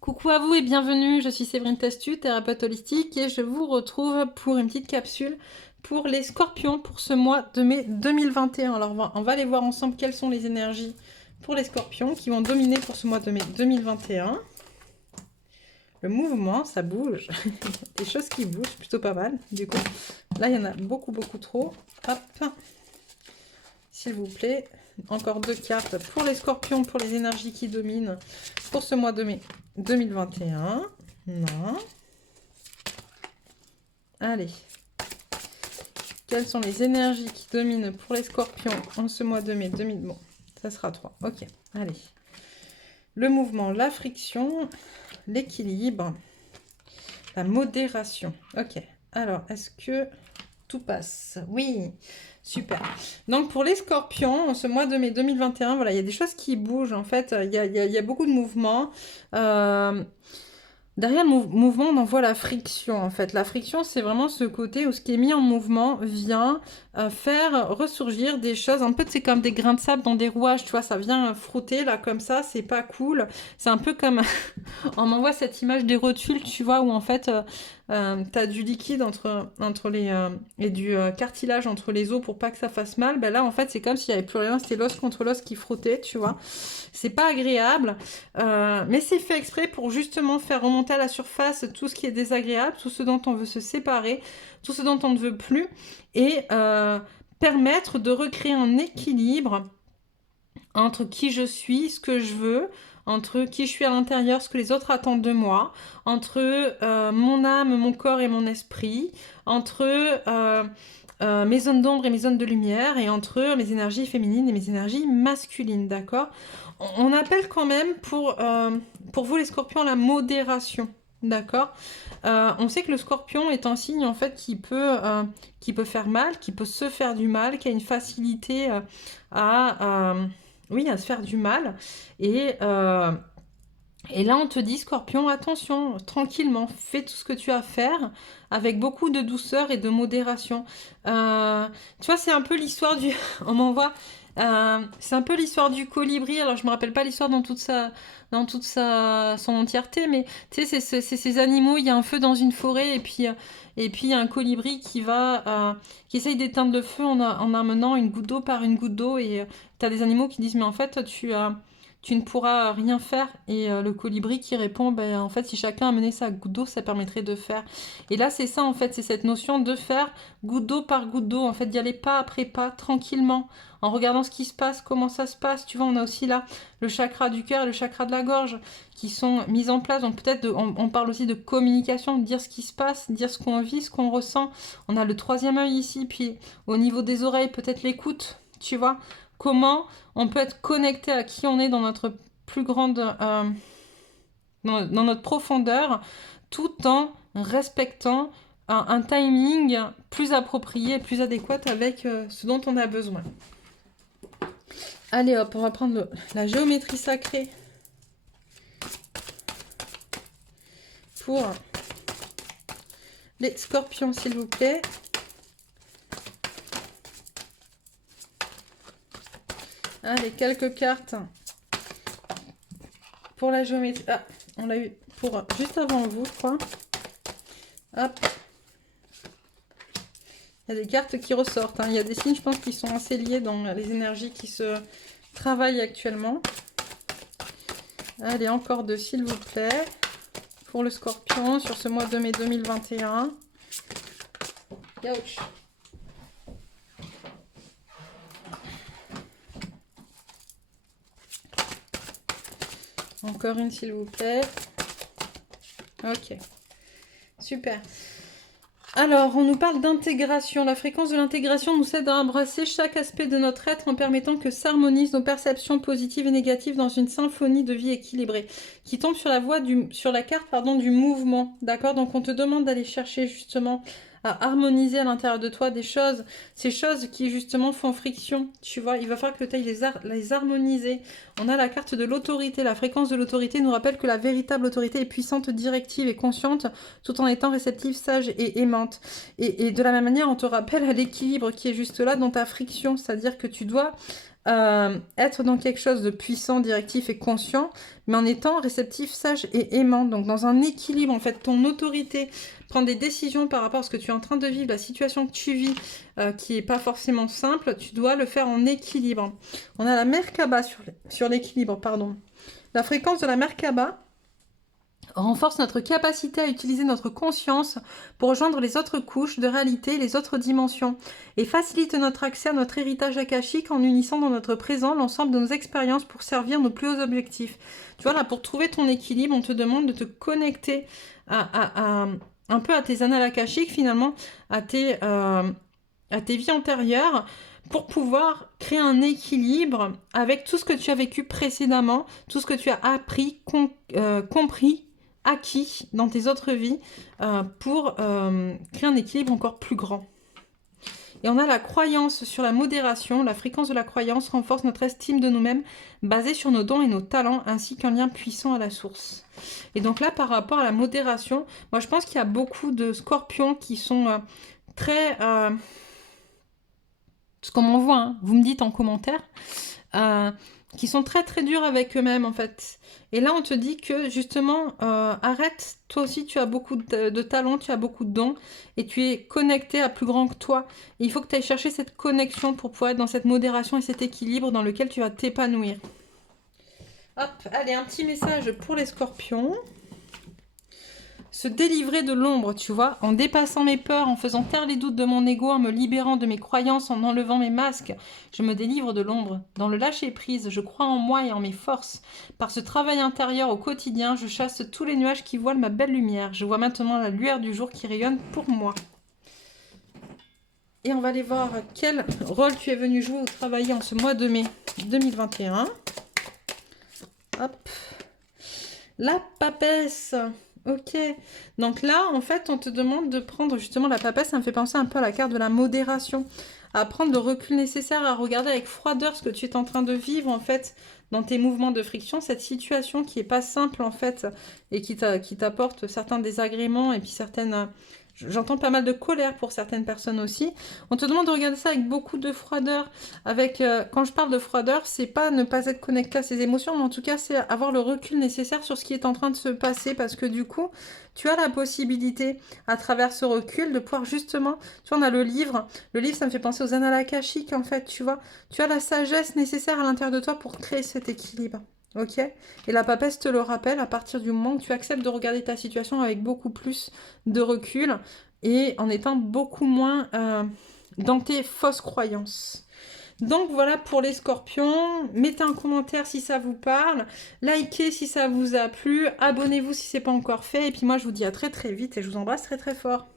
Coucou à vous et bienvenue, je suis Séverine Testu, thérapeute holistique et je vous retrouve pour une petite capsule pour les scorpions pour ce mois de mai 2021. Alors on va aller voir ensemble quelles sont les énergies pour les scorpions qui vont dominer pour ce mois de mai 2021. Le mouvement, ça bouge, des choses qui bougent, plutôt pas mal du coup. Là il y en a beaucoup trop. Hop, s'il vous plaît. Encore deux cartes pour les scorpions, pour les énergies qui dominent pour ce mois de mai 2021. Non. Allez. Quelles sont les énergies qui dominent pour les scorpions en ce mois de mai 2000? Bon, ça sera 3. Ok, allez. Le mouvement, la friction, l'équilibre, la modération. Ok, alors, est-ce que tout passe? Oui, super. Donc pour les scorpions, ce mois de mai 2021, voilà, il y a des choses qui bougent en fait, il y a beaucoup de mouvements. Derrière le mouvement, on en voit la friction en fait. La friction, c'est vraiment ce côté où ce qui est mis en mouvement vient faire ressurgir des choses. Un peu, c'est comme des grains de sable dans des rouages, tu vois, ça vient frotter là comme ça, c'est pas cool. C'est un peu comme, on m'envoie cette image des rotules, tu vois, où en fait, t'as du liquide entre les et du cartilage entre les os pour pas que ça fasse mal. Ben là, en fait, c'est comme s'il y avait plus rien, c'était l'os contre l'os qui frottait, tu vois. C'est pas agréable, mais c'est fait exprès pour justement faire remonter à la surface tout ce qui est désagréable, tout ce dont on veut se séparer, tout ce dont on ne veut plus, et permettre de recréer un équilibre entre qui je suis, ce que je veux, entre qui je suis à l'intérieur, ce que les autres attendent de moi, entre mon âme, mon corps et mon esprit, entre mes zones d'ombre et mes zones de lumière, et entre mes énergies féminines et mes énergies masculines, d'accord? On appelle quand même pour vous les scorpions la modération, d'accord? On sait que le scorpion est un signe en fait qui peut faire mal, qui peut se faire du mal, qui a une facilité à, oui, à se faire du mal. Et là, on te dit, Scorpion, attention, tranquillement, fais tout ce que tu as à faire avec beaucoup de douceur et de modération. Tu vois, c'est un peu l'histoire du... On m'envoie... c'est un peu l'histoire du colibri. Alors, je me rappelle pas l'histoire son entièreté, mais tu sais, c'est ces animaux. Il y a un feu dans une forêt et puis il y a un colibri qui essaye d'éteindre le feu en amenant une goutte d'eau par une goutte d'eau. Et tu as des animaux qui disent, mais en fait, tu ne pourras rien faire. Et le colibri qui répond, ben, en fait, si chacun amenait sa goutte d'eau, ça permettrait de faire. Et là, c'est ça, en fait, c'est cette notion de faire goutte d'eau par goutte d'eau, en fait, d'y aller pas après pas, tranquillement, en regardant ce qui se passe, comment ça se passe. Tu vois, on a aussi là le chakra du cœur et le chakra de la gorge qui sont mis en place. Donc peut-être, on parle aussi de communication, de dire ce qui se passe, dire ce qu'on vit, ce qu'on ressent. On a le troisième œil ici, puis au niveau des oreilles, peut-être l'écoute, tu vois. Comment on peut être connecté à qui on est dans notre plus grande... dans notre profondeur, tout en respectant un timing plus approprié, plus adéquat avec ce dont on a besoin. Allez hop, on va prendre la géométrie sacrée pour les scorpions, s'il vous plaît. Allez, quelques cartes pour la géométrie. Ah, on l'a eu pour juste avant vous, je crois. Hop. Il y a des cartes qui ressortent. Hein. Il y a des signes, je pense, qui sont assez liés dans les énergies qui se travaillent actuellement. Allez, encore deux, s'il vous plaît. Pour le scorpion, sur ce mois de mai 2021. Ouch. Encore une, s'il vous plaît. Ok. Super. Alors, on nous parle d'intégration. La fréquence de l'intégration nous aide à embrasser chaque aspect de notre être en permettant que s'harmonisent nos perceptions positives et négatives dans une symphonie de vie équilibrée qui tombe sur la carte du mouvement. D'accord? Donc, on te demande d'aller chercher justement à harmoniser à l'intérieur de toi ces choses qui justement font friction. Tu vois, il va falloir que tu ailles les harmoniser. On a la carte de l'autorité. La fréquence de l'autorité nous rappelle que la véritable autorité est puissante, directive et consciente, tout en étant réceptive, sage et aimante. Et de la même manière, on te rappelle à l'équilibre qui est juste là dans ta friction, c'est-à-dire que tu dois être dans quelque chose de puissant, directif et conscient, mais en étant réceptif, sage et aimant. Donc dans un équilibre, en fait, ton autorité, prendre des décisions par rapport à ce que tu es en train de vivre, la situation que tu vis, qui n'est pas forcément simple, tu dois le faire en équilibre. On a la Merkaba sur l'équilibre, pardon. La fréquence de la Merkaba renforce notre capacité à utiliser notre conscience pour rejoindre les autres couches de réalité, les autres dimensions, et facilite notre accès à notre héritage akashique en unissant dans notre présent l'ensemble de nos expériences pour servir nos plus hauts objectifs. Tu vois, là, pour trouver ton équilibre, on te demande de te connecter un peu à tes annales akashiques, finalement, à tes vies antérieures, pour pouvoir créer un équilibre avec tout ce que tu as vécu précédemment, tout ce que tu as appris, compris, acquis dans tes autres vies pour créer un équilibre encore plus grand. Et on a la croyance sur la modération. La fréquence de la croyance renforce notre estime de nous-mêmes basée sur nos dons et nos talents ainsi qu'un lien puissant à la source. Et donc là, par rapport à la modération, moi je pense qu'il y a beaucoup de scorpions qui sont très... ce qu'on m'envoie, hein, vous me dites en commentaire, qui sont très très durs avec eux-mêmes en fait. Et là on te dit que justement, arrête, toi aussi tu as beaucoup de talents, tu as beaucoup de dons, et tu es connecté à plus grand que toi. Et il faut que tu ailles chercher cette connexion pour pouvoir être dans cette modération et cet équilibre dans lequel tu vas t'épanouir. Hop, allez, un petit message pour les scorpions. Se délivrer de l'ombre, tu vois, en dépassant mes peurs, en faisant taire les doutes de mon ego, en me libérant de mes croyances, en enlevant mes masques. Je me délivre de l'ombre. Dans le lâcher-prise, je crois en moi et en mes forces. Par ce travail intérieur au quotidien, je chasse tous les nuages qui voilent ma belle lumière. Je vois maintenant la lueur du jour qui rayonne pour moi. Et on va aller voir quel rôle tu es venu jouer ou travailler en ce mois de mai 2021. Hop. La papesse. Ok, donc là, en fait, on te demande de prendre justement la papesse, ça me fait penser un peu à la carte de la modération, à prendre le recul nécessaire, à regarder avec froideur ce que tu es en train de vivre, en fait, dans tes mouvements de friction, cette situation qui est pas simple, en fait, et qui t'apporte certains désagréments et puis certaines... J'entends pas mal de colère pour certaines personnes aussi. On te demande de regarder ça avec beaucoup de froideur. Quand je parle de froideur, c'est pas ne pas être connecté à ses émotions, mais en tout cas, c'est avoir le recul nécessaire sur ce qui est en train de se passer. Parce que du coup, tu as la possibilité, à travers ce recul, de pouvoir justement... Tu vois, on a le livre. Le livre, ça me fait penser aux annales akashiques, en fait, tu vois. Tu as la sagesse nécessaire à l'intérieur de toi pour créer cet équilibre. Ok? Et la papesse te le rappelle à partir du moment où tu acceptes de regarder ta situation avec beaucoup plus de recul et en étant beaucoup moins dans tes fausses croyances. Donc voilà pour les scorpions. Mettez un commentaire si ça vous parle. Likez si ça vous a plu. Abonnez-vous si ce n'est pas encore fait. Et puis moi je vous dis à très très vite et je vous embrasse très très fort.